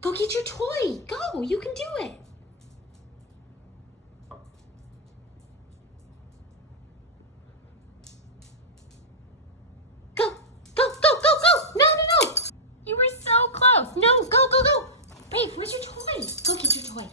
Go get your toy. Go, you can do it. Go, go, go, go, go. No, no, no. You were so close. No, go, go, go. Brave, where's your toy? Go get your toy.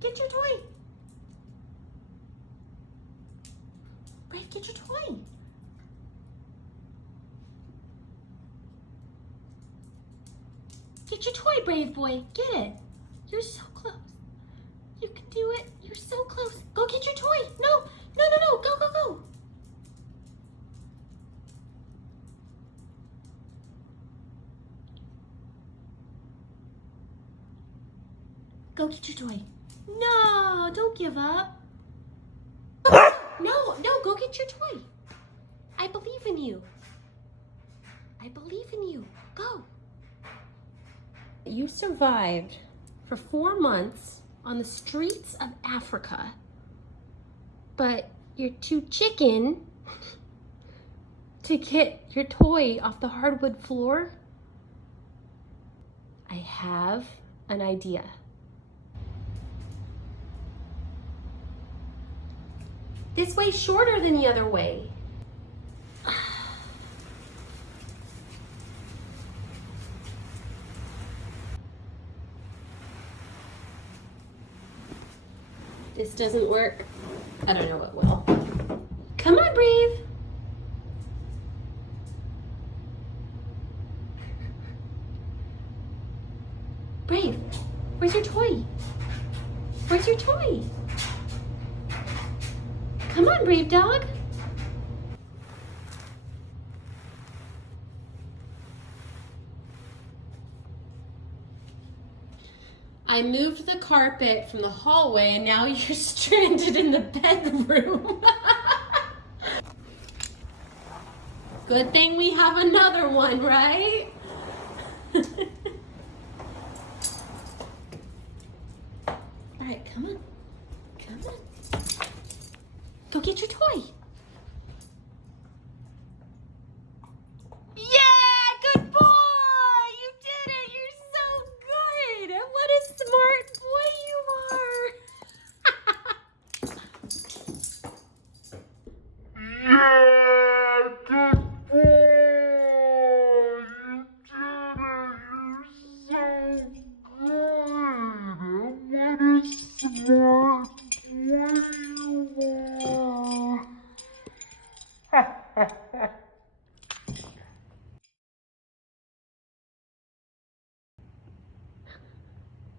Get your toy. Brave, get your toy. Get your toy, Brave boy. Get it. You're so close. You can do it. You're so close. Go get your toy. No, no, no, no. Go, go, go. Go get your toy. No, don't give up. No, no, go get your toy. I believe in you. I believe in you. Go. You survived for 4 months on the streets of Africa, but you're too chicken to get your toy off the hardwood floor. I have an idea. This way's shorter than the other way. This doesn't work. I don't know what will. Come on, Brave. Brave, where's your toy? Where's your toy? Come on, Brave Dog. I moved the carpet from the hallway and now you're stranded in the bedroom. Good thing we have another one, right? All right, come on. Come on. Go get your toy.